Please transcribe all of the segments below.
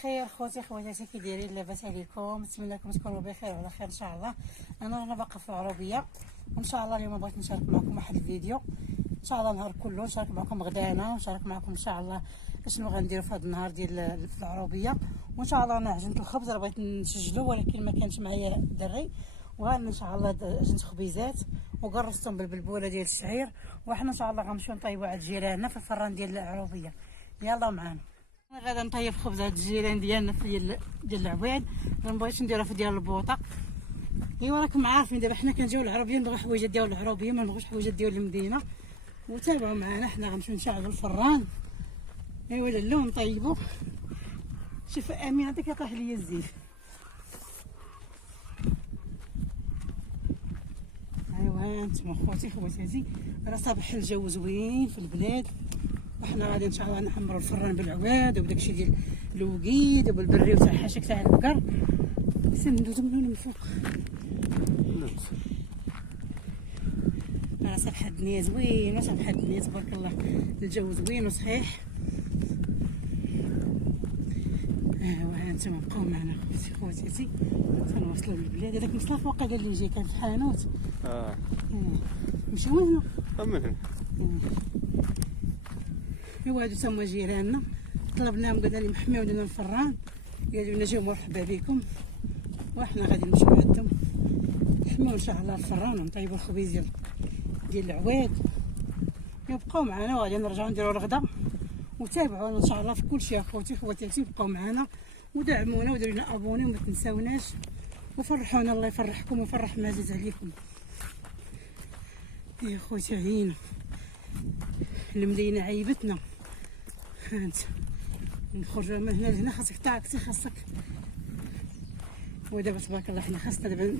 الخير خوتي خواتاتي، كي دايرين؟ لاباس عليكم؟ نتمنى لكم تكونوا بخير وعلى خير ان شاء الله. انا باقا في العربيه وان شاء الله اليوم بغيت نشارك معكم واحد الفيديو ان شاء الله النهار كله. نشارك معكم غدانا ونشارك معكم ان شاء الله اشنو غنديروا في هذا النهار ديال في العربيه. وان شاء الله انا عجنت الخبز، راه بغيت نسجلو ولكن ما كانش معايا الدري، وغان ان شاء الله عجنت خبيزات وقرصتهم بالبلبوله ديال الشعير، وحنا ان شاء الله غنمشيو نطيبوا عند جيراننا في الفران ديال العربيه. يلا معانا. انا غادا نطيب خبز هاد الجيران ديالنا ديال العواد، ما بغيتش نديرها في ديال البوطه. ايوا راكم عارفين دابا حنا كنجيو للعربيه نبغيو حوايجات ديال العربيه، ما نبغيوش حوايجات ديال المدينه. وتابعوا معنا، حنا غنمشيو نشعلوا الفران. ايوا للو نطيبوا. شوف امين هذاك يطيح ليا الزيت. ايوا هانتوما خوتي خواتاتي، راه صباح الجو زوين في البلاد، وحنا غادي ان شاء الله نحمروا الفران بالعواد وبداكشي ديال الوقيد وبالبري وتاع الحشك تاع البقر. ندوزو من هنا من فوق. راه صباح الدنيا زوين، صباح الدنيا تبارك الله، الجو زوين وصحيح. ايوا هانتوما بقاو معنا خوتي خواتاتي، تنوصلوا للبلاد. هذاك مصطفى وقيلا اللي جاي كان في الحانوت. نمشيو هنا من هنا. ايوا هادو تما جيراننا، طلبناهم قلنا لهم حميو لنا الفران، قالوا لنا جاو مرحبا بكم، وحنا غادي نمشيو عندهم نحميو ان شاء الله الفران ونطيبوا الخبيز ديال العواد. يبقاو معنا وغادي نرجعوا نديروا الغدا. وتابعونا ان شاء الله في كل شيء اخوتي خواتاتي، بقاو معنا ودعمونا وديروا لنا ابوني وما تنساوناش وفرحونا. الله يفرحكم ويفرح ما عزيز عليكم. يا خوتي عينا المدينه عيبتنا. هانت نخرجوا من هنا لهنا خاصك طاكسي خاصك. ودابا تبارك الله حنا خاصنا دابا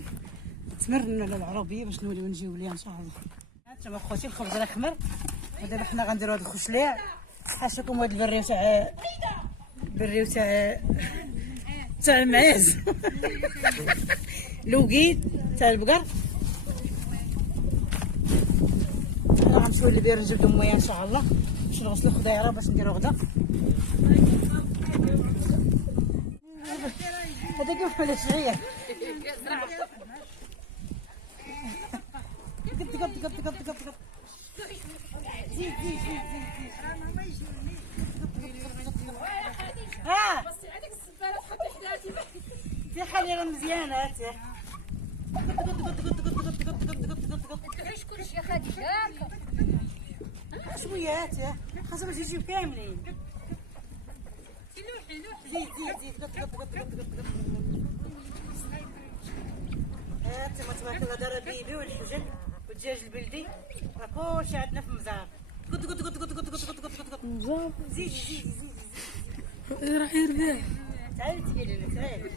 نتمرنوا على العربيه باش نوليو نجيو ليها ان شاء الله. هانتوما خوتي الخبز راه خمر، ودابا حنا غنديروا هاد الخشليع. حاشاكم هاد البريو تاع المعاز الوقيد تاع البقر. حنا غنمشيو للبير نجبدو مويه ان شاء الله باش نغسلو خضيره باش نديرو غدا. هذا كيف ولا شعير قد زيد ها بصي عليك السباله تحطي حلاتي في حالي راه مزيانه. هاتي تعيش كلشي يا خديجه هكا شويه. هاتي خاصهم باش يجيو كاملين. زيد هاتي ما تبارك الله دار بيبي والحجل والدجاج البلدي، راه كلشي عندنا في المزار. مزار زيد راح يربح. تعالي تقولي لنا تعالي.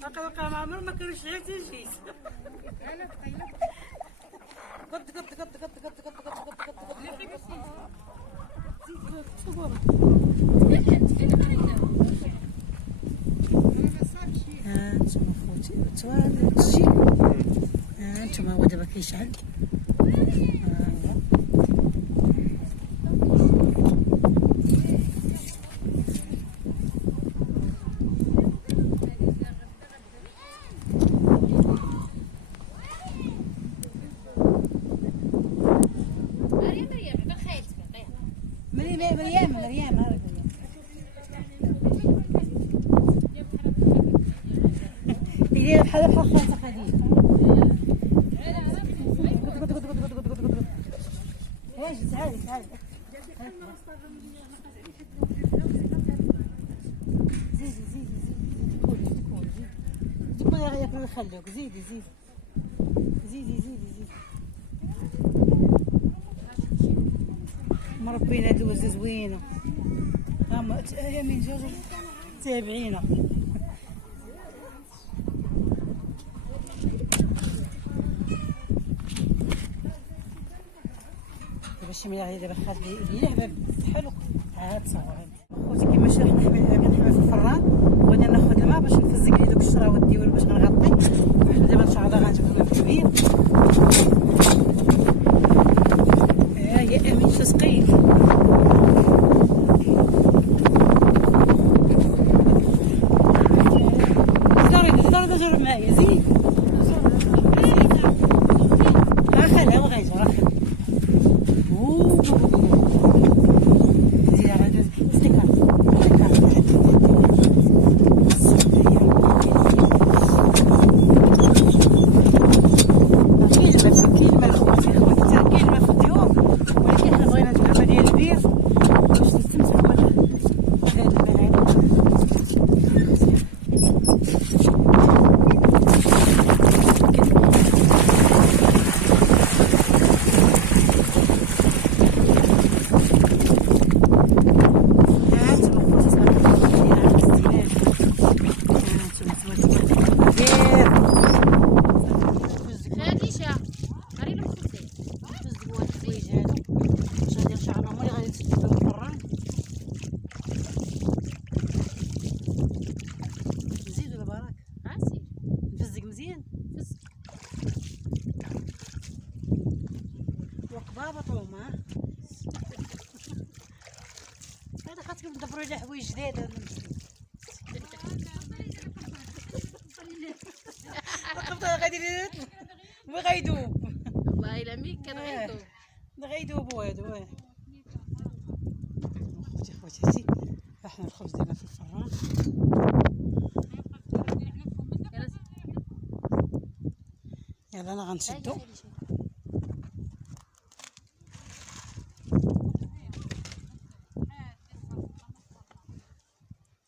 بقى ما عمرهم ما كانوا شعير تجيس. هانتوما خوتي تجي. هانتوما هو دابا كيشعل. مريم هي بحال خالتها خديجه. اجي تعالي زيدي كولي ياكلوا يخلوك. زيدي مربين هاد الوزه زوينه. هي من جوج تابعينا. دابا الشميله غادي دابا خاص لي لعبه حلو. عاد صافي خوتي كيما شرحت كنحمي في الفران، وغادي ناخذ الماء باش نفزق لي دوك الشراوات ديالو باش غنغطي. وحنا دابا ان شاء الله غنجبدو الماء كبير. يا امين شو سقيك. ندبروا على حوايج جداد. غادي وغيدوب والله الا مي كان غيدوب غيدوبوا هادو. خوتي احنا الخبز ديالنا في الفران. يلا انا غنشدو.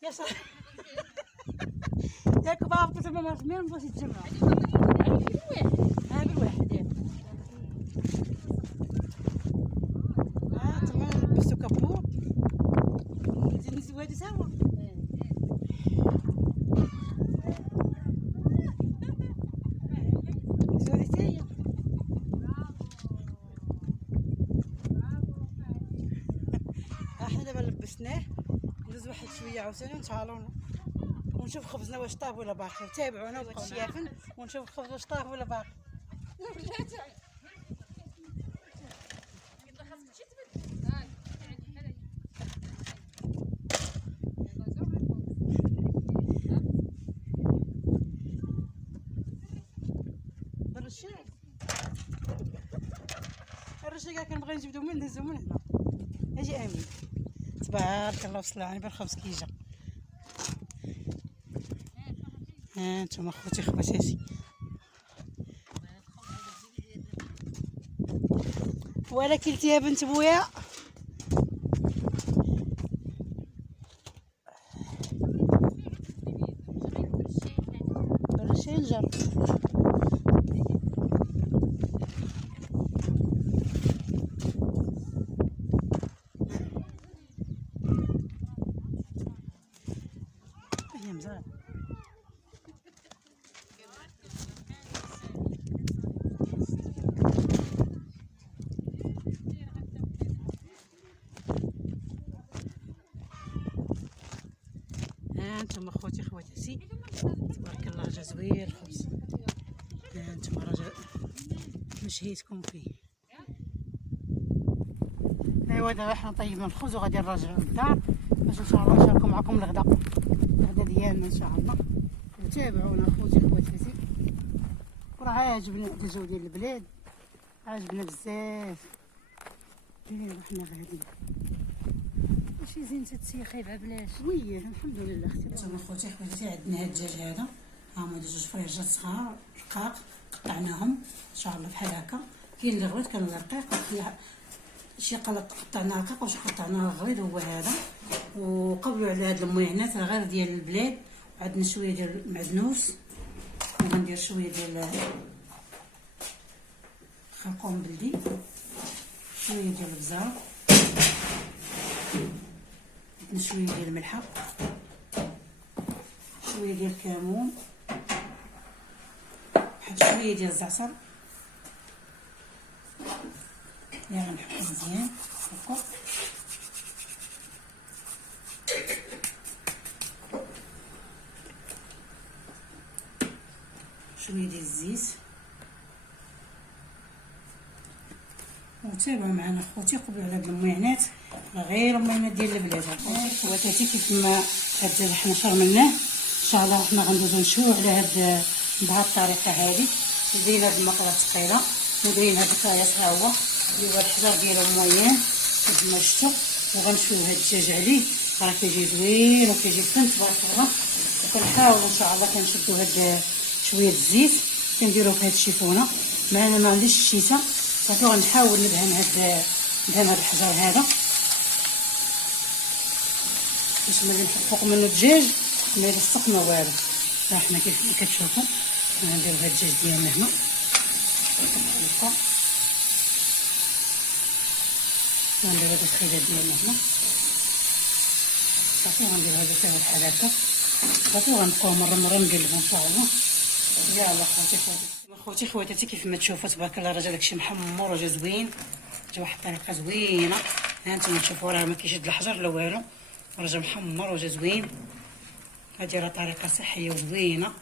يا صاحبي ياك بابا تما ما بغيتش تجمع ها بالواحد ياك. تما لبستو كابو نزيد نسوي هادو سوا. نزيدو هادي حتى هي. احنا دابا لبسناه ندوز واحد شويه عاوتاني ونتعالوا ونشوف خبزنا واش طاب ولا باقي. تابعونا وبقاو شيافن ونشوف الخبز واش طاب ولا باقي. الرشا كاع كنبغي نجبدو من نهزو من هنا. اجي امين تبارك الله وصل على بالخبز كي جا. ها نتوما خوتي خواتاتي ولا كلتي يا بنت بويا. برشي نجرب. هي مزال ها انتم اخوتي خواتاتي تبارك الله جا زوين الخبز. ها انتم راه مشهيتكم فيه. ايوا دابا حنا طيبنا الخبز وغادي نرجعو للدار باش ان شاء الله نشاركو معكم الغدا ديالنا ان شاء الله. تابعونا اخوتي خواتاتي. وراه عاجبني هاد الجو ديال البلاد عاجبنا بزاف. ايوا حنا غاديين ماشي زين تتسيا خايبه بلاش ويه الحمد لله اختي. نتوما خوتي خواتاتي عندنا هاد الدجاج هذا ها هما جوج فريجات صغار رقاق قطعناهم ان شاء الله بحال هكا. كاين اللي غليظ كاين اللي رقيق. شي قلط قطعناه رقيق وشي قطعناه غليظ هو هذا. وقبلوا على هاد المعينات غير ديال البلاد. وعندنا شويه ديال المعدنوس وغندير شويه ديال خرقوم بلدي شويه ديال البزار عندنا شويه ديال الملحه شويه ديال الكمون واحد شويه ديال الزعتر. يلا نحكو مزيان هكا. شويه ديال الزيت وتابعوا معنا خوتي. قبلوا على هاد المعينات غير المعينات ديال البلاد خواتاتي. كيف ما هاد الدجاج حنا شرمناه ان شاء الله حنا غندوزو نشويو على هاد بهاد الطريقه هادي. زينا هاد المقله الثقيله ودايرين هاد الكاياس ها هو اللي هو الحجر ديالو معين كيف ما شفتوا. وغنشويو هاد الدجاج عليه راه كيجي زوين وكيجي فن تبارك الله. وكنحاولوا ان شاء الله كنشدوا هاد شويه الزيت كنديروه في هاد الشيفونه. معنا ما عنديش الشيته صافي غنحاول ندهن هاد الحجر هذا باش ملي نحط فوق منه الدجاج ما يلصق ما والو. ها حنا كيف ما كتشوفوا غنديروا هاد الدجاج ديالنا هنا هكا. غنديروا هاد الخيزات ديالنا هنا صافي. غنديروا هذا حتى بحال هكا صافي. وغنبقاو مره نقلبوا ان شاء الله. يلا خوتي خواتاتي كيف ما تشوفوا تبارك الله راه جا داكشي محمر وجا زوين. جا واحد الطريقه زوينه. ها انتم تشوفوا راه ما كيشد الحجر لا والو راه جا محمر وجا زوين. هادي راه طريقه صحيه وزوينه.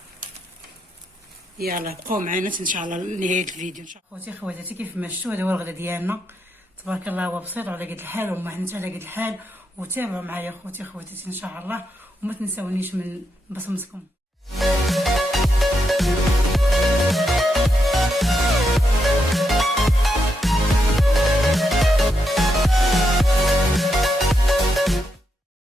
يلا بقاو معنا ان شاء الله لنهايه الفيديو ان شاء الله. خوتي خواتاتي كيف ما شفتوا هذا هو الغدا ديالنا تبارك الله هو بسيط وعلى قد الحال وما حنت على قد الحال. وتابعوا معايا خوتي خواتاتي ان شاء الله، وما تنسونيش من بصمتكم.